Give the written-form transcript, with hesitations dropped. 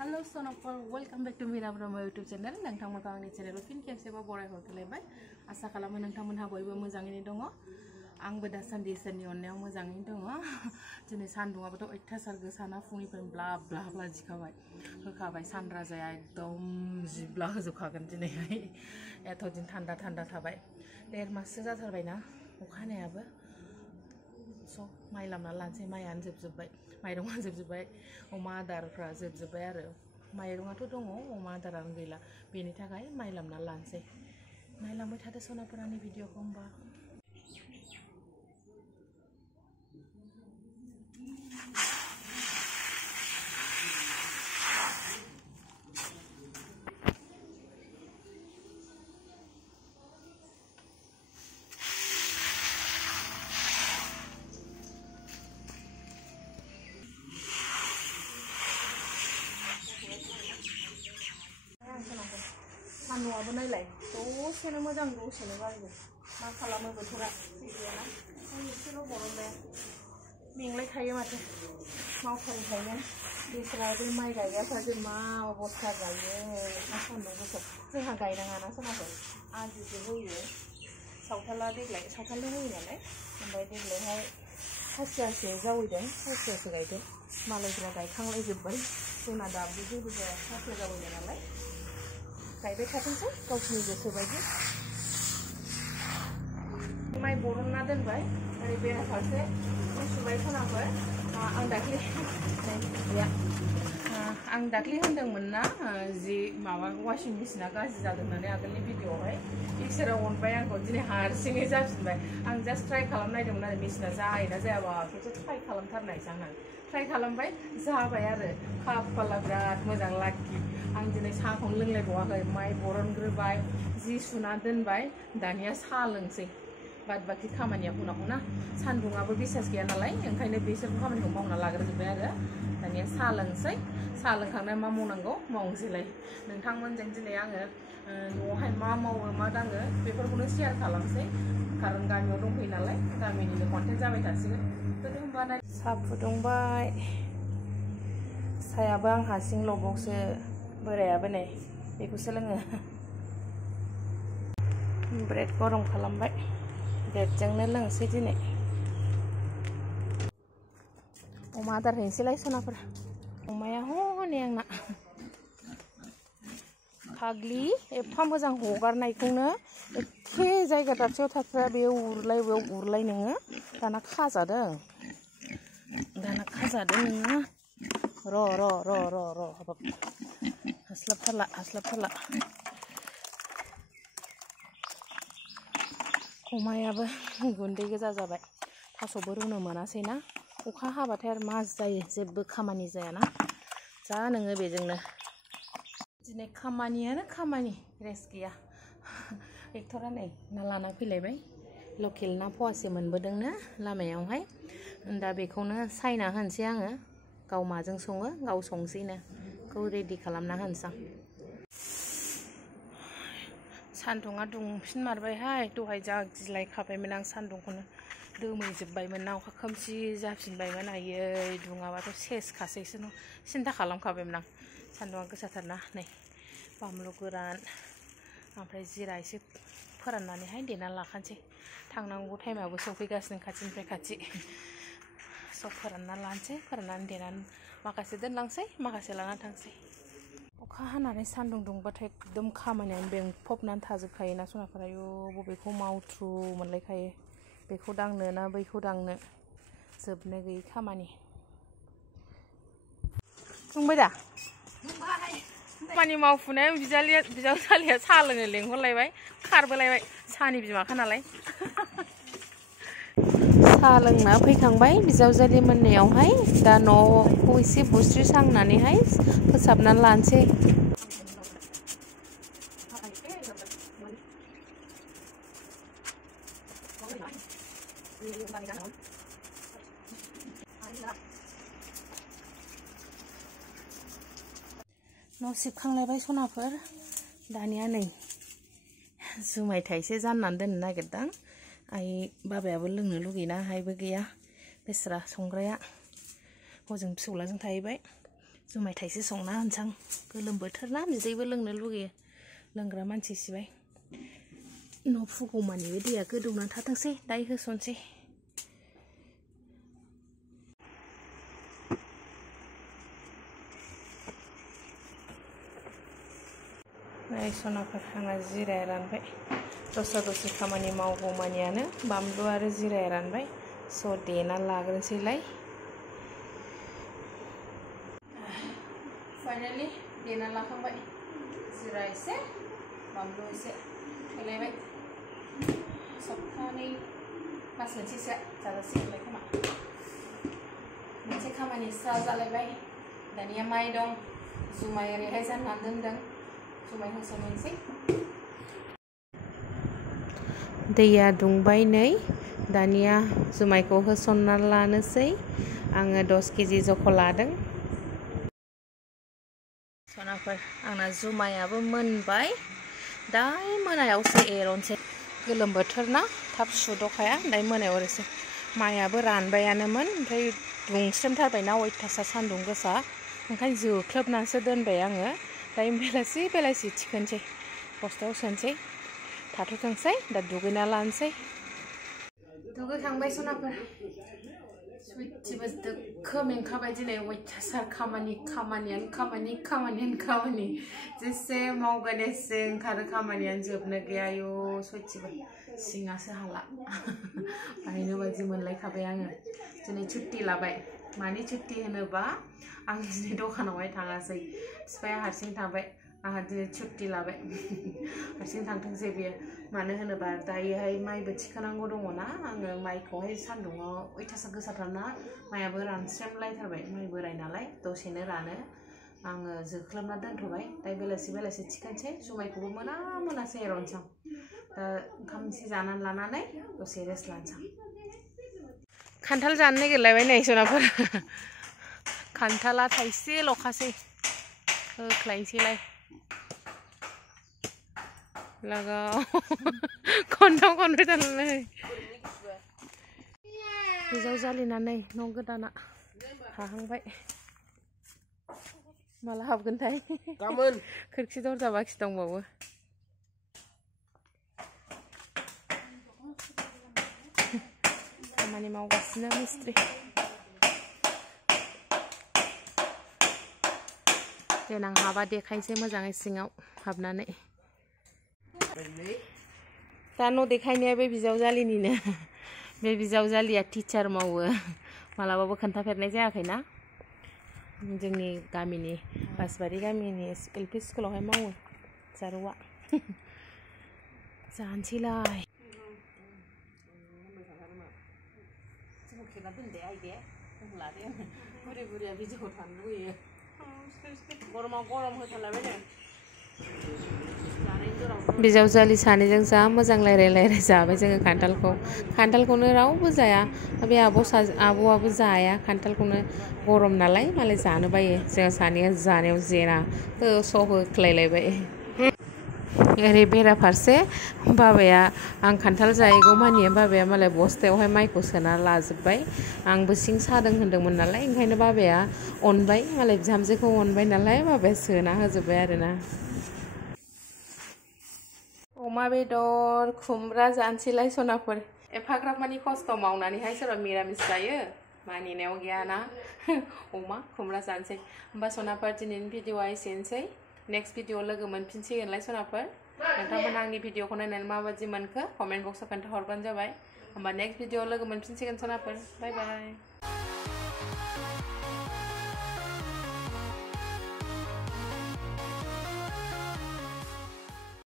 Hello Sonopor, welcome back to Mira Brahma YouTube channel. नोंथांमोनखौ आंनि चेनेलाव फिन खेबसेबाव बरायहरलायबाय। आसा खालामो नोंथांमोनहा बयबो मोजाङैनो दङ। आंबो दासान्दि इसोरनि अननायाव मोजाङैनो दङ। दिनै सान्दुंआबोथ' अयथासार गोसाना फुंनिफ्राय ब्ला ब्ला ब्ला जिखाबाय होखाबाय सानराजाया एकदम जिब्ला होजोबखागोन दिनैहाय। एथ' दिन थान्दा थान्दा थाबाय। 1.5 माससो जाथारबायना अखा हानायाबो। स' माइ लामना लानोसै, माइआनो जोबजोब्बाय, माइरंआ जोबजोब्बाय, अमा आदारफ्रा जोबजोब्बाय आरो माइरंआथ' दङ, अमा आदारानो गैला। बेनि थाखाय माइ लामना लानोसै। नायलांबाय थादो सनाफोरानि भिडिअखौ होमबा। सान्दुंआबो नायलाय दसेनो मोजां दसेनो गाज्रि मा खालामो बोथोरा थिग गैयाना एसेल' बरनबाय मेंलाय थायो माथो मावथारिखायनो बेसोरा बे माइ गायग्राफ्रा मा अबस्था जायो मा सान्दुं गोसा जोंहा गायनाङाना सोनाखै आदिसो होयो सावथाला देग्लाय सावथालजों होयो नालाय ओमफ्राय देग्लायहाय खासियासो जावैदों खासियासो गायदों मालायफ्रा गायखांलायजोब्बाय जोंना दाबो जेबो जाया खासिया जावैनाय नालाय गायबाय थाथोंसै गावसोरनि गोसो बायदि माइ बरनना दोनबाय ओरै बेराफारसे सुबाय खोनाबाय आं दाख्लि होनदोंमोन ना जि माबा वाशिं मेसिना गाज्रि जादों होननानै आगोलनि भिडिअआवहाय इसोरा अनबाय आंखौ दिनै हारसिङै जाफिनबाय आं जास्ट ट्राइ खालामनायदोंमोन आरो मेसिना जायोना जायाबा खेबसे ट्राइ खालामथारनायसै आंना ट्राइ खालामबाय जाबाय आरो खाफाला बिराद मोजां लाखि आं दिनै साहाखौनो लोंलायबावाखै माइ बरनग्रोबाय जि सुना दोनबाय दानिया साहा लोंसै बाद बाखि खामानिया उनाव ना सान्दुंआबो बिसास गैया नालाय ओंखायनो बिसोर खामानिखौ मावना लाग्रोजोब्बाय आरो दानिया साहा लोंसै साहा लोंखांनाय मा मावनांगौ मावनोसैलाय नोंथांमोनजों दिनै आङो न'आवहाय मा मावो मा दाङो बेफोरखौनो शेयार खालामसै खारन गामियाव दंफैयो नालाय गामिनिनो कन्टेन्ट जाबाय थासिगोन होमबा नाय साहा फुदुंबाय साहायाबो आं हारसिं लबकसो बोरायाबो नै बेखौसो लोङो ब्रेड गरम खालामबाय ब्रेडजोंनो लोंसै दिनै अमा आदार हैनोसैलाय सनाफोर अमाया हनै आंना फाग्लि एफा मोजां हगारनायखौनो एखे जायगा दाबसेयाव थाथ्रा बेयाव उरलाय नोङो दाना खाजादों नोङो र' हास्लाबथारला अमायाबो गुन्दै गोजा जाबाय थास'बो रुनो मोनासै ना अखा हाबाथाय आरो मा जायो जेबो खामानि जायाना जा नोङो बेजोंनो दिनै खामानियानो खामानि रेस्ट गैया एक्टरा नै ना लाना फैलायबाय लकेल ना फवासे मोनबोदोंनो लामायावहाय दा बेखौनो सायना होनोसै आङो गाव माजों सङो गाव संसैनो बेखौ रेडि खालामना होनोसै सान्दुङा दुंफिनमारबायहाय दहाय जा गिलायखाबायमोन आं सान्दुंखौनो दोमैजोब्बायमोन ना अखा खोमसि जाफिनबायमोन आयै दुङाबाथ' सेसखासैसो सिन्था खालामखाबायमोन आं सान्दुङा गोसाथारना नै बानलु गोरान ओमफ्राय जिरा एसे फोराननानैहाय देनानै लाखानोसै थांनांगौ टाइमाबो सफैगासिनो खाथिनिफ्राय खाथि सब फोरानना लानोसै फोराननानै देनानै माखासे दोनलांसै माखासे लाना थांसै अखा हानानै सान्दुं दुंबाथाय एकदम खामानियानो बेंफबनानै थाजोबखायोना सनाफोरा आयु बबेखौ मावथ्रु मोनलायखायो बेखौ दांनो ना बैखौ दांनो जोबनो गैयै खामानि बुंबाय दा खामानि मावफुनायाव बिजावजालिया साहा लोंनो लेंहरलायबाय खारबोलायबाय साहानि बिमाखा नालाय साहा लोंना फैखांबाय बिजावजालि मोननायावहाय दा न'खौ एसे बुस्रिस्रांनानैहाय फोसाबनानै लानोसै न' सिबखांलायबाय सनाफोर दानिया नै जुमाय थाइसे जाननानै दोननो नागिरदां आइ बाबायाबो लोंनो लुगैना आइबो गैया बेस्रा संग्राया हजों फिसौलाजों थाहैबाय जुमाय थाइसे संना होनसां गोलोम बोथोर ना बिदैबो लोंनो लुगैयो लोंग्रा मानसि सिबाय न' फुगौमानि बे दैया गोदौना थाथोंसै दायो होसनसै नै सनाफोर आंना जिराया रानबाय दस्रा दस्रि खामानि मावगौमानियानो बानलु आरो जिराया रानबाय स' देना लाग्रोनोसैलाय फाइनालि देना लाखांबाय जिरा एसे बानलु एसे थोलायबाय सप्तानै मास मोनसेसो जाजासिगोनलाय खोमा मोनसे खामानि स्रा जालायबाय दानिया माइ दं जुमाय ओरैहाय जाननानै दोनदों जुमाय होसननोसै दैया दुंबाय नै दानिया जुमायखौ होसनना लानोसै आङो 10 केजि जख' लादों सनाफोर आंना जुमायाबो मोनबाय दाय मोनायावसो एरनसै गोलोम बोथोर ना थाब सुद'खाया दाय मोनायाव एरनसै माइयाबो रानबायानोमोन ओमफ्राय दुंस्रेमथारबायना अयथासार सान्दुं गोसा ओंखायनो जोख्लोबनानैसो दोनबाय आङो दायो बेलासि थिखोनसै बस्थायाव सोनसै थाथ'थोंसै दा दुगैना लानोसै दुगैखांबाय सनाफोर सुइटिबो दोखो मेंखाबाय दिनै अयथासार खामानि जेसे मावगोन एसे ओंखारो खामानियानो जोबनो गैया आयु सुइटिबो सिङासो हाला बायनो बायदि मोनलायखाबाय आङो दिनै छुट्टि लाबाय मानि छुट्टि होनोबा आं दिनै दखानावहाय थाङासै बिफाया हारसिं थाबाय आंहा दिनै छुट्टि लाबाय हारसिं थांथोंसै बियो मानो होनोबा दायोहाय माइबो थिखोनांगौ दङना आङो माइखौहाय सान्दुङाव अयथासार गोसाथारना माइयाबो रानस्रेमलायथारबाय माइ बोराय नालाय दसेनो रानो आङो जोख्लोबना दोनथ'बाय दाय बेलासि थिखोनसै जुमायखौबो मोनासो एरनसां दा ओंखाम एसे जानानै लानानै दसे रेस्ट लानोसां खान्थाल जानो नागिरलायबाय नै सनाफोर खान्थाला थाइसेल'खासै होख्लायनोसैलाय लागाव खनथाम खनब्रै थांनानै बिजाव जालिनानै न' गोदाना हाहांबाय माला हाबगोनथाय गाबोन खोरखि दरजा बाखि दंबावो खामानि मावगासिनो मिस्ट्रि देनां हाबा देखायनोसै मोजाङै सिङाव हाबनानै दा न' देखायनाया बे बिजावजालिनिनो बे बिजावजालिया टिचार मावो मालाबाबो खोन्थाफेरनाय जायाखैना जोंनि गामिनि बासबारि गामिनि LP स्कुलावहाय मावो जारौआ जानोसैलाय बुरिया बिजौआव थानो लुगैयो गरमाव गरम होथारलायबाय बिजावजालि सानैजों जा मोजां रायलाय जाबाय जोङो खान्थालखौनो रावबो जाया बे आब'आबो जाया खान्थालखौनो गरम नालाय मालाय जानो बायो जों सानैया जानायाव जेना होख्लायलायबाय ओरै बेराफारसे बाबाया आं खान्थाल जाहैगौ मानि बाबाया मालाय बस्थायावहाय माइखौ सोना लाजोब्बाय आंबो सिं सादों होनदोंमोन नालाय ओंखायनो बाबाया अनबाय मालाय बिहामजोखौ अनबाय नालाय बाबाया सोना होजोब्बाय आरोना अमा बेदर खुमब्रा जानोसैलाय सनाफोर एफाग्राब मानि खस्थ' मावनानैहाय सोरबा मिरामिस जायो मानिनायाव गैयाना अमा खुमब्रा जानोसै होमबा सनाफोर दिनैनि भिडिअआ एसेनोसै नेक्स्ट भिडिअ लोगो मोनफिनसिगोनलाय सनाफोर नोंथांमोना आंनि भिडिअखौ नायनानै माबायदि मोनखो कमेन्ट बक्सआव खोन्थाहरबानो जाबाय होमबा नेक्स्ट भिडिअ लोगो मोनफिनसिगोन सनाफोर बाय बाय